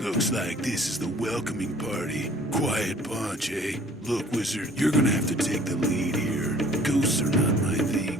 Looks like this is the welcoming party. Quiet punch, eh? Look, Wizard, you're gonna have to take the lead here. Ghosts are not my thing.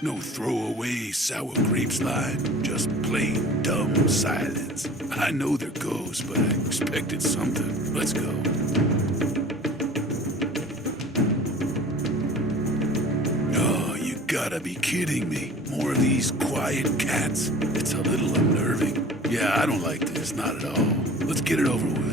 No throwaway sour grapes line, just plain dumb silence. I know they're ghosts, but I expected something. Let's go. Oh, you gotta be kidding me. More of these quiet cats. It's a little unnerving. Yeah, I don't like this, not at all. Let's get it over with.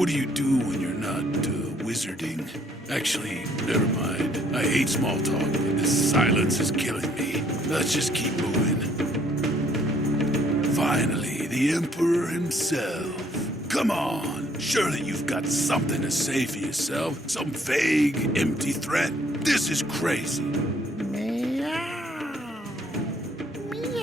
What do you do when you're not wizarding? Actually, never mind. I hate small talk, and this silence is killing me. Let's just keep moving. Finally, the Emperor himself. Come on, surely you've got something to say for yourself. Some vague, empty threat. This is crazy. Meow. Meow.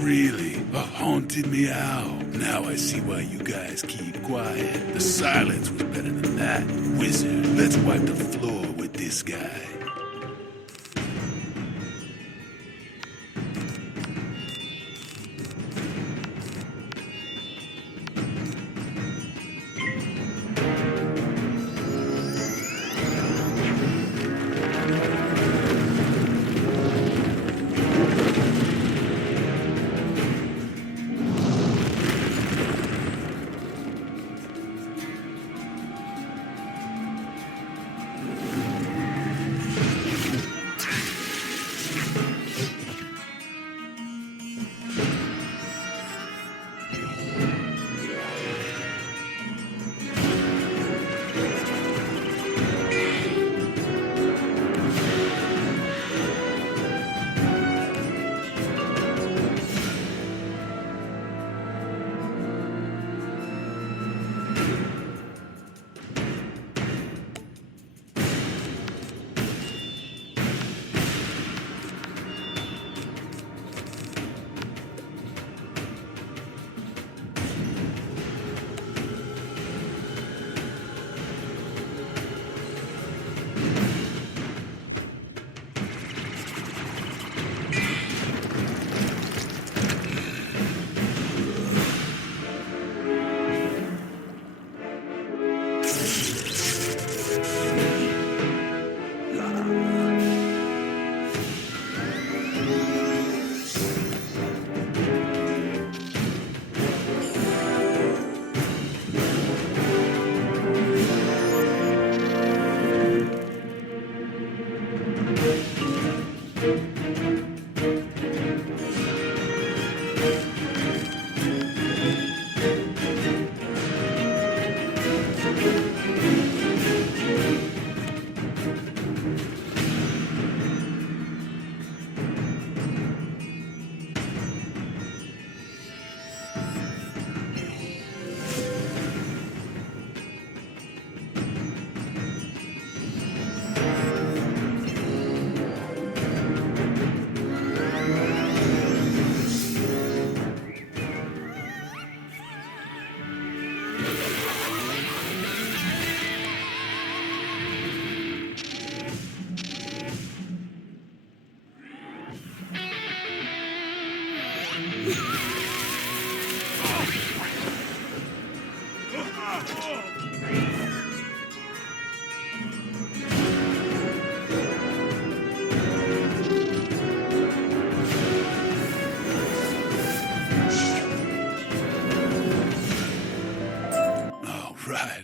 Really? A haunted meow. Now I see why you guys keep quiet. The silence was better than that. Wizard, let's wipe the floor with this guy.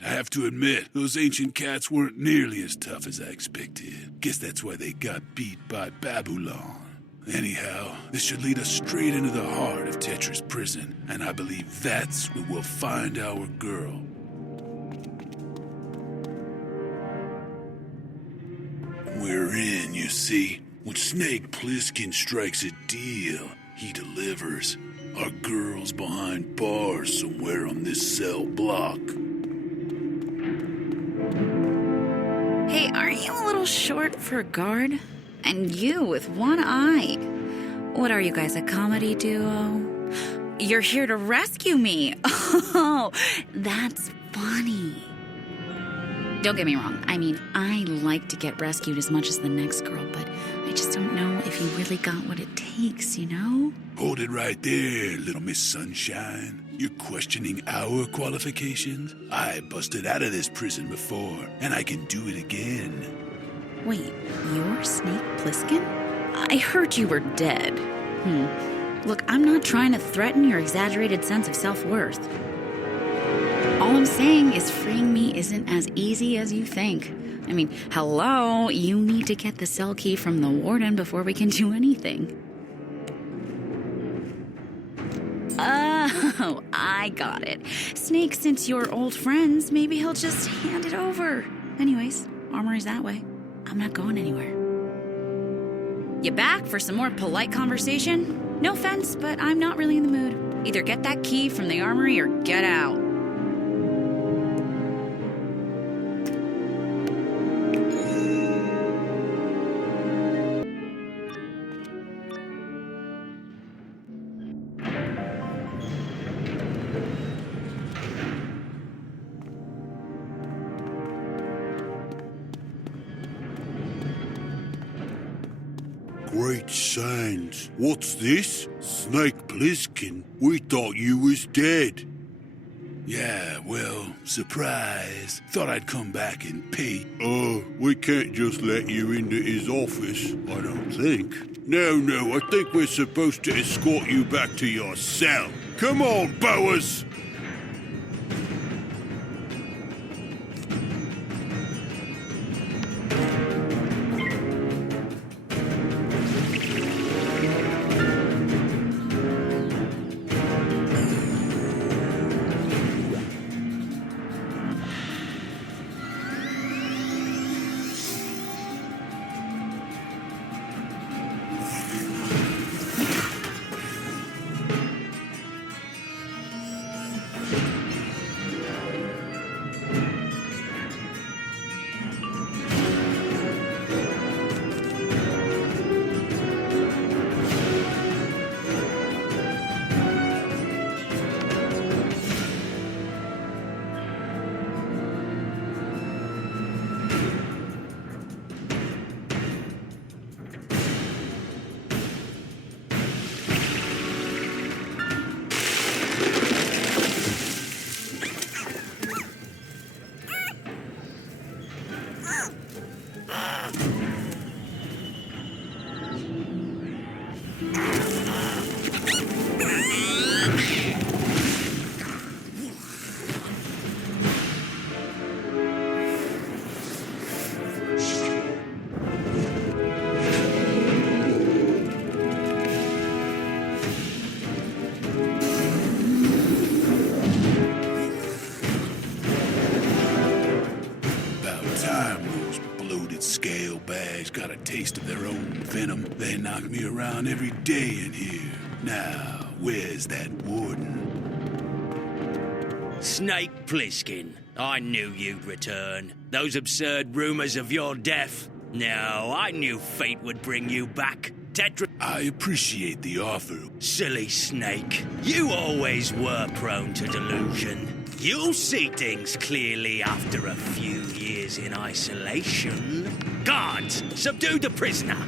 I have to admit, those ancient cats weren't nearly as tough as I expected. Guess that's why they got beat by Babylon. Anyhow, this should lead us straight into the heart of Tetrus Prison, and I believe that's where we'll find our girl. We're in, you see. When Snake Plissken strikes a deal, he delivers. Our girl's behind bars somewhere on this cell block. Hey, aren't you a little short for a guard? And you with one eye. What are you guys, a comedy duo? You're here to rescue me. Oh, that's funny. Don't get me wrong. I mean, I like to get rescued as much as the next girl, but I just don't know if you really got what it takes, you know? Hold it right there, little Miss Sunshine. You're questioning our qualifications? I busted out of this prison before, and I can do it again. Wait, you're Snake Plissken? I heard you were dead. Look, I'm not trying to threaten your exaggerated sense of self-worth. All I'm saying is freeing me isn't as easy as you think. I mean, hello, you need to get the cell key from the warden before we can do anything. Oh, I got it. Snake, since you're old friends, maybe he'll just hand it over. Anyways, armory's that way. I'm not going anywhere. You back for some more polite conversation? No offense, but I'm not really in the mood. Either get that key from the armory or get out. Great signs. What's this? Snake Plissken? We thought you was dead. Yeah, well, surprise. Thought I'd come back and pay. We can't just let you into his office, I don't think. No, I think we're supposed to escort you back to your cell. Come on, Bowers! Got a taste of their own venom. They knock me around every day in here. Now, where's that warden? Snake Plissken, I knew you'd return. Those absurd rumors of your death. No, I knew fate would bring you back. Tetrus... I appreciate the offer. Silly snake. You always were prone to delusion. You'll see things clearly after a few years in isolation. Guards, subdue the prisoner.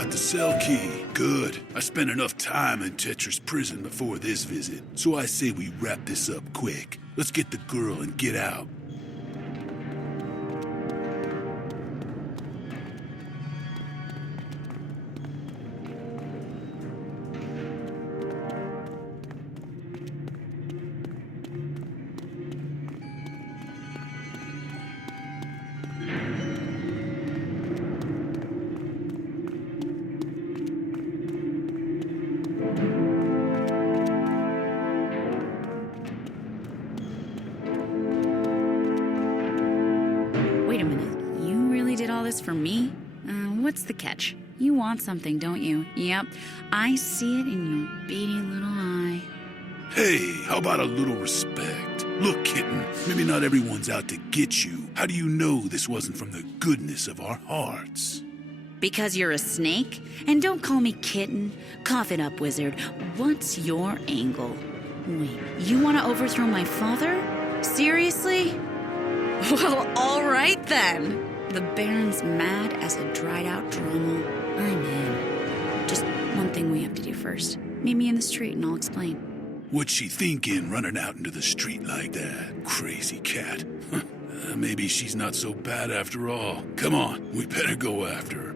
got the cell key. Good. I spent enough time in Tetrus Prison before this visit, so I say we wrap this up quick. Let's get the girl and get out. Wait a minute. You really did all this for me? What's the catch? You want something, don't you? Yep. I see it in your beady little eye. Hey, how about a little respect? Look, kitten, maybe not everyone's out to get you. How do you know this wasn't from the goodness of our hearts? Because you're a snake? And don't call me kitten. Cough it up, wizard. What's your angle? Wait, you want to overthrow my father? Seriously? Well, all right then. The Baron's mad as a dried-out Drommel. I'm in. Just one thing we have to do first. Meet me in the street and I'll explain. What's she thinking, running out into the street like that? Crazy cat. Maybe she's not so bad after all. Come on, we better go after her.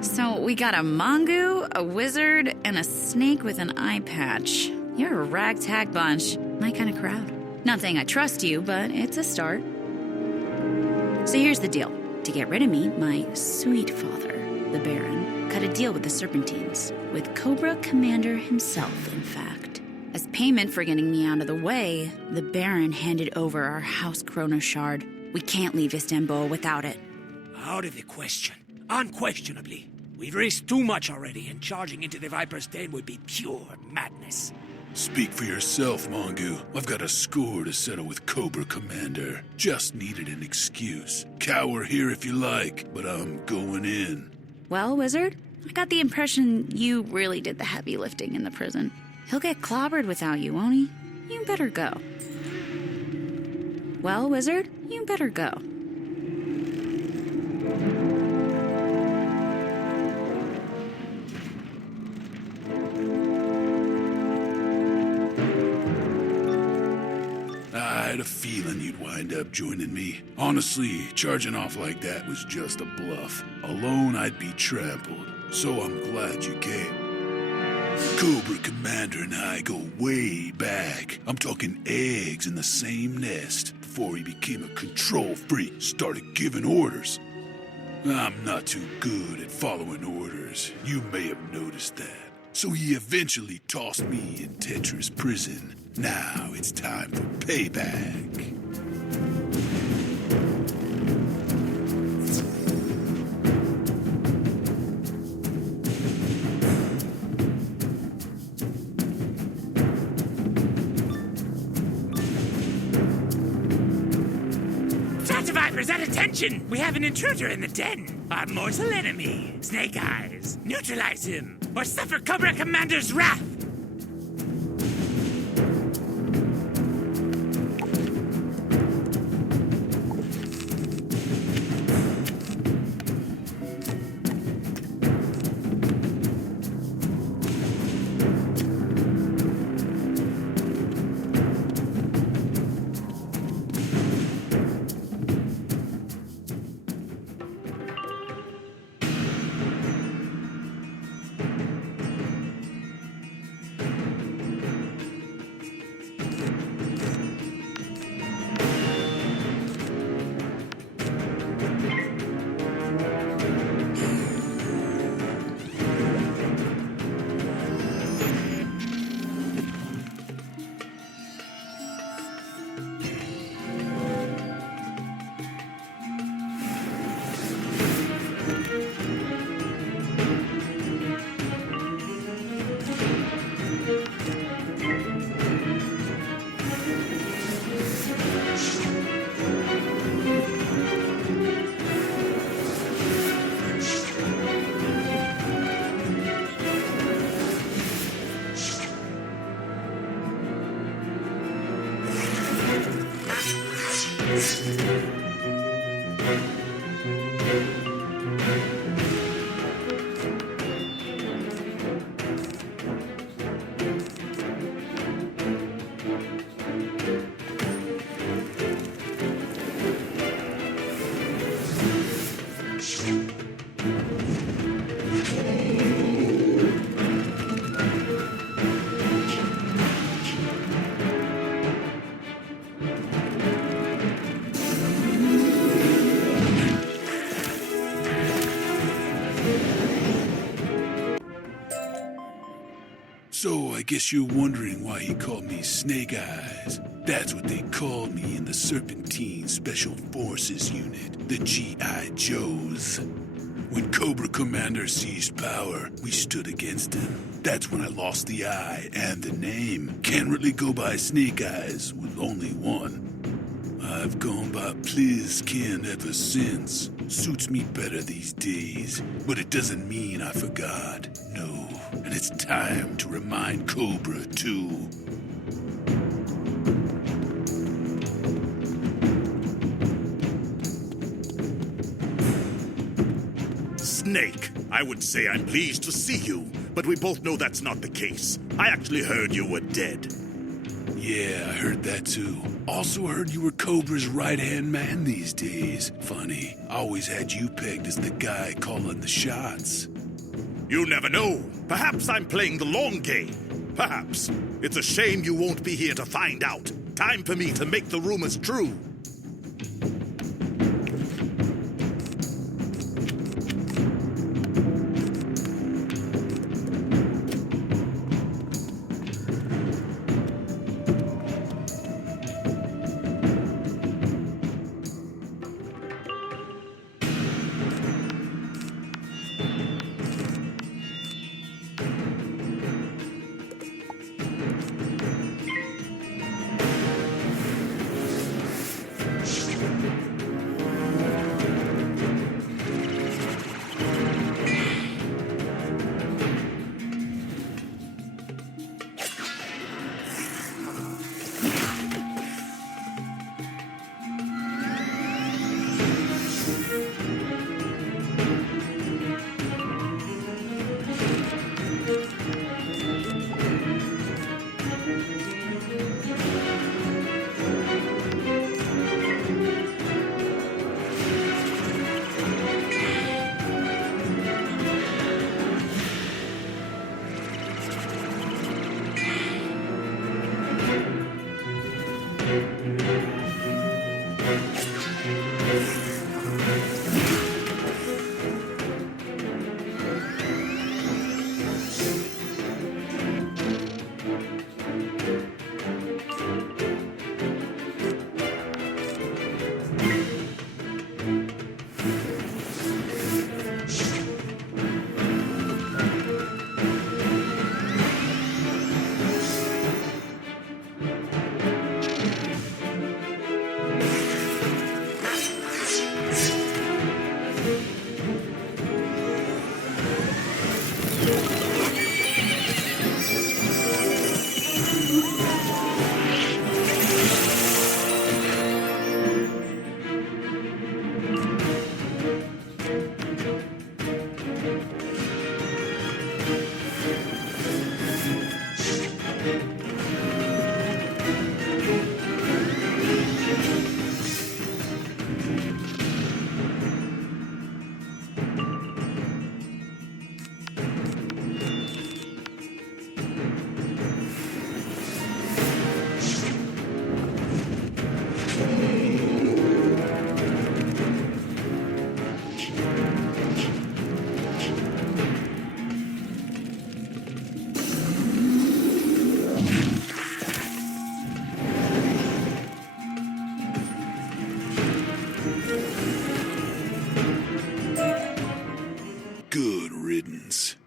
So we got a mongoose, a wizard, and a snake with an eye patch. You're a ragtag bunch. My kind of crowd. Not saying I trust you, but it's a start. So here's the deal. To get rid of me, my sweet father, the Baron, cut a deal with the Serpentines. With Cobra Commander himself, in fact. As payment for getting me out of the way, the Baron handed over our House Chrono Shard. We can't leave Istanbul without it. Out of the question. Unquestionably. We've risked too much already, and charging into the Viper's Den would be pure madness. Speak for yourself, Mongu. I've got a score to settle with Cobra Commander. Just needed an excuse. Cower here if you like, but I'm going in. Well, Wizard, I got the impression you really did the heavy lifting in the prison. He'll get clobbered without you, won't he? You better go. Well, Wizard, you better go. I had a feeling you'd wind up joining me. Honestly, charging off like that was just a bluff. Alone, I'd be trampled. So I'm glad you came. Cobra Commander and I go way back. I'm talking eggs in the same nest. Before he became a control freak, started giving orders. I'm not too good at following orders. You may have noticed that. So he eventually tossed me in Tetrus Prison. Now it's time for payback. Vipers, at attention! We have an intruder in the den. Our mortal enemy, Snake Eyes. Neutralize him, or suffer Cobra Commander's wrath! So, I guess you're wondering why he called me Snake Eyes. That's what they called me in the Serpentine Special Forces Unit, the G.I. Joes. When Cobra Commander seized power, we stood against him. That's when I lost the eye and the name. Can't really go by Snake Eyes with only one. I've gone by Plizkin ever since. Suits me better these days, but it doesn't mean I forgot. No, and it's time to remind Cobra, too. Snake, I would say I'm pleased to see you, but we both know that's not the case. I actually heard you were dead. Yeah, I heard that too. Also heard you were Cobra's right-hand man these days. Funny, I always had you pegged as the guy calling the shots. You never know. Perhaps I'm playing the long game. Perhaps. It's a shame you won't be here to find out. Time for me to make the rumors true.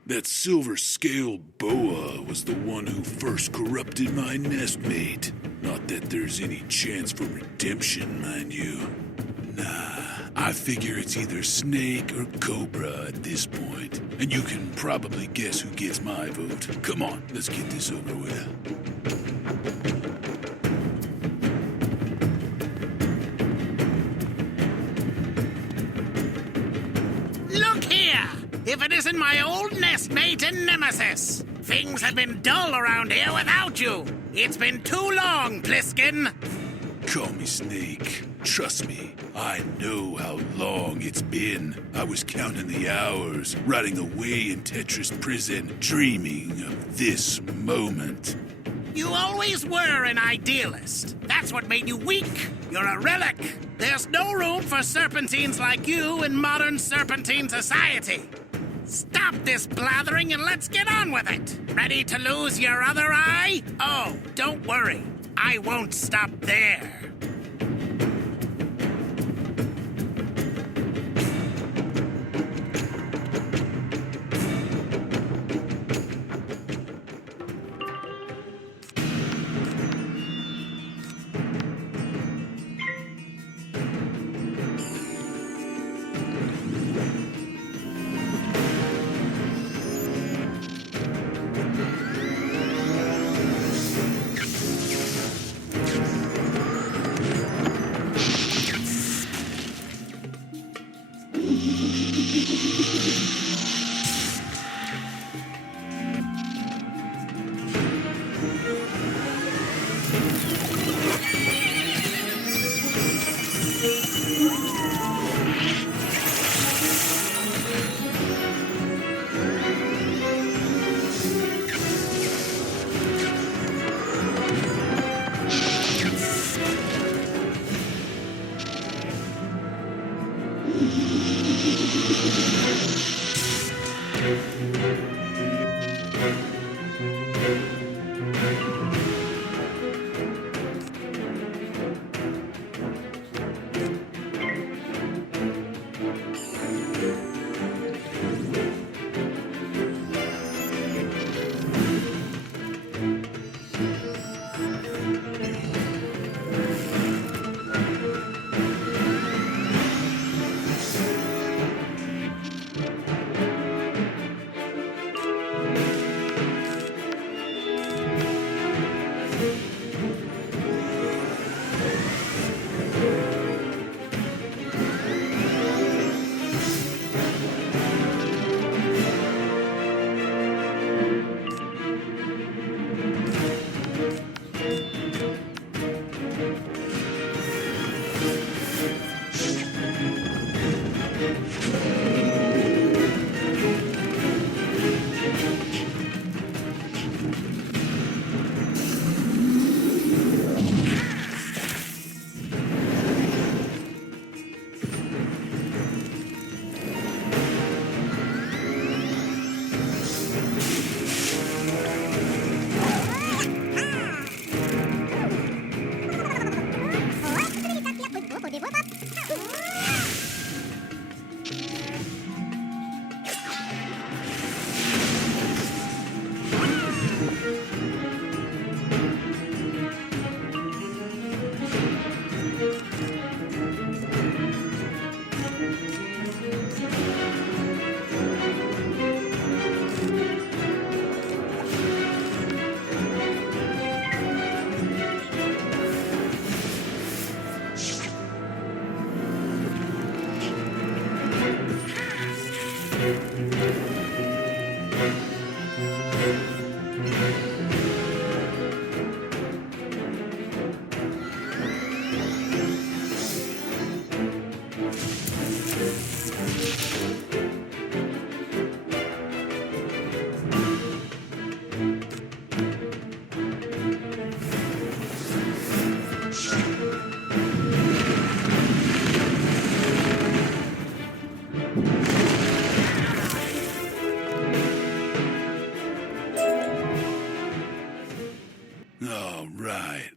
That silver scale boa was the one who first corrupted my nestmate. Not that there's any chance for redemption, mind you. Nah, I figure it's either Snake or Cobra at this point. And you can probably guess who gets my vote. Come on, let's get this over with. my old nestmate and nemesis. Things have been dull around here without you. It's been too long, Pliskin. Call me Snake. Trust me, I know how long it's been. I was counting the hours, rotting away in Tetrus Prison, dreaming of this moment. You always were an idealist. That's what made you weak. You're a relic. There's no room for serpentines like you in modern serpentine society. Stop this blathering and let's get on with it. Ready to lose your other eye? Oh, don't worry. I won't stop there.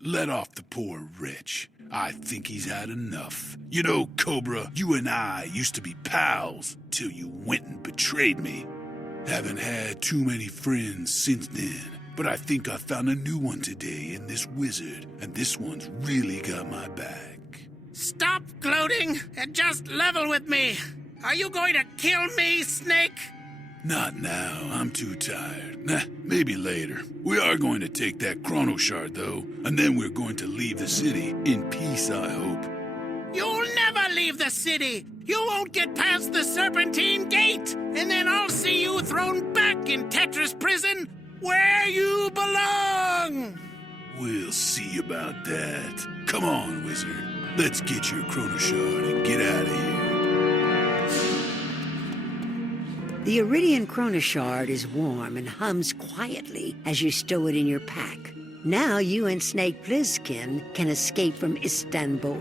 Let off the poor wretch. I think he's had enough. You know, Cobra, you and I used to be pals till you went and betrayed me. Haven't had too many friends since then, but I think I found a new one today in this wizard, and this one's really got my back. Stop gloating and just level with me. Are you going to kill me, Snake? Not now. I'm too tired. Nah, maybe later. We are going to take that chrono shard, though, and then we're going to leave the city in peace, I hope. You'll never leave leave the city. You won't get past the Serpentine Gate, and then I'll see you thrown back in Tetrus Prison, where you belong! We'll see about that. Come on, Wizard. Let's get your Chrono Shard and get out of here. The Iridian Chrono Shard is warm and hums quietly as you stow it in your pack. Now you and Snake Plissken can escape from Istanbul.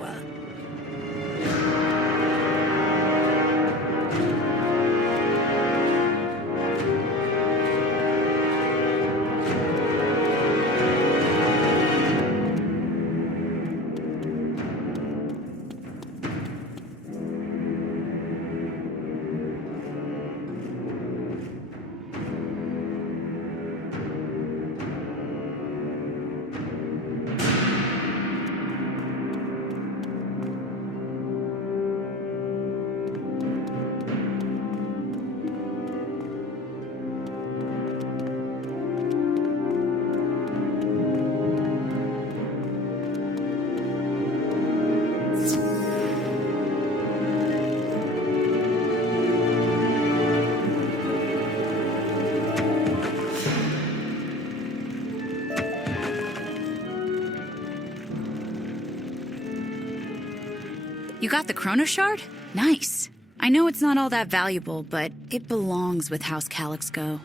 You got the Chrono Shard? Nice. I know it's not all that valuable, but it belongs with House Calixco.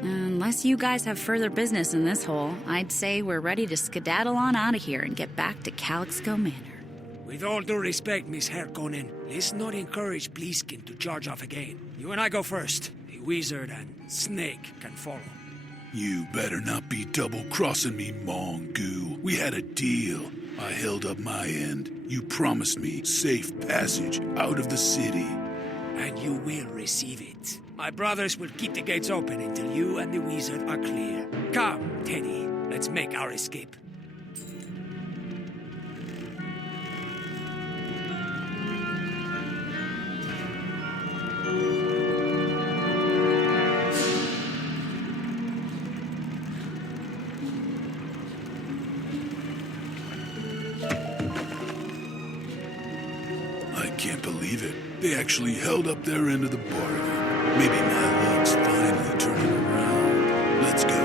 Unless you guys have further business in this hole, I'd say we're ready to skedaddle on out of here and get back to Calixco Manor. With all due respect, Miss Hairkonnen, let's not encourage Plissken to charge off again. You and I go first. The Wizard and Snake can follow. You better not be double-crossing me, Mongu. We had a deal. I held up my end. You promised me safe passage out of the city. And you will receive it. My brothers will keep the gates open until you and the Wizard are clear. Come, Teddy. Let's make our escape. I can't believe it. They actually held up their end of the bargain. Maybe my luck's finally turning around. Let's go.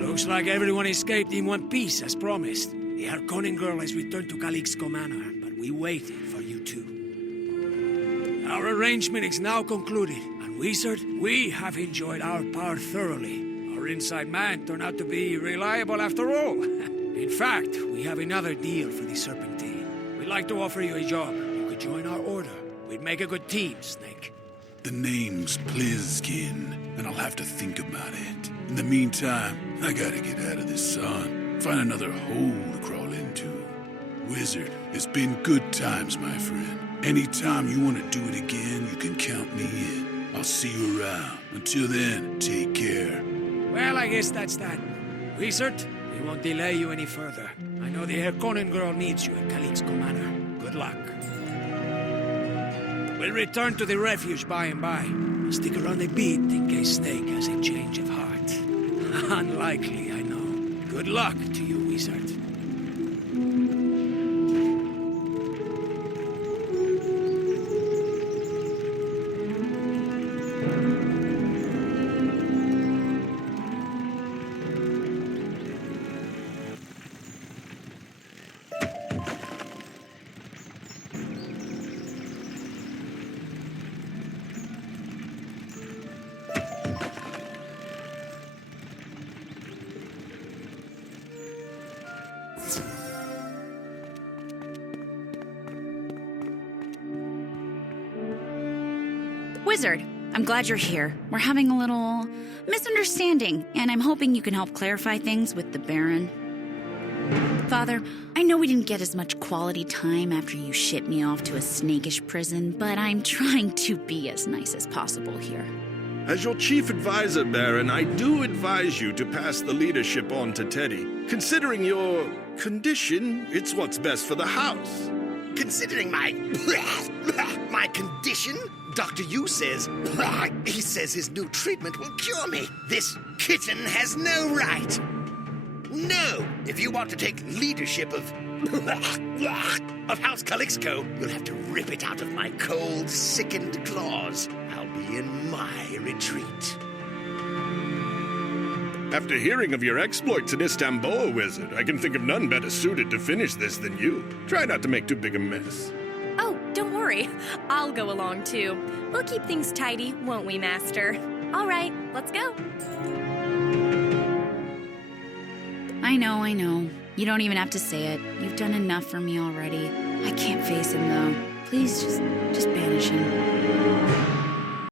Looks like everyone escaped in one piece, as promised. The Hairkonnen girl has returned to Calixco Manor, but we waited for you two. Our arrangement is now concluded, and Wizard, we have enjoyed our part thoroughly. Our inside man turned out to be reliable after all. In fact, we have another deal for the Serpentine. We'd like to offer you a job. You could join our order. We'd make a good team, Snake. The name's Plissken, and I'll have to think about it. In the meantime, I gotta get out of this sun. Find another hole to crawl into. Wizard, it's been good times, my friend. Anytime you want to do it again, you can count me in. I'll see you around. Until then, take care. Well, I guess that's that. Wizard, we won't delay you any further. I know the Hairkonnen girl needs you at Calixco Manor. Good luck. We'll return to the refuge by and by. Stick around a bit in case Snake has a change of heart. Unlikely, I know. Good luck to you, Wizard. Wizard, I'm glad you're here. We're having a little misunderstanding, and I'm hoping you can help clarify things with the Baron. Father, I know we didn't get as much quality time after you shipped me off to a snakish prison, but I'm trying to be as nice as possible here. As your chief advisor, Baron, I do advise you to pass the leadership on to Teddy. Considering your condition, it's what's best for the house. Considering my condition, Dr. Yu says, he says his new treatment will cure me. This kitten has no right. No, if you want to take leadership of House Calixco, you'll have to rip it out of my cold, sickened claws. I'll be in my retreat. After hearing of your exploits in Istanbul, Wizard, I can think of none better suited to finish this than you. Try not to make too big a mess. Oh, don't worry. I'll go along too. We'll keep things tidy, won't we, Master? All right, let's go. I know. You don't even have to say it. You've done enough for me already. I can't face him, though. Please, just banish him.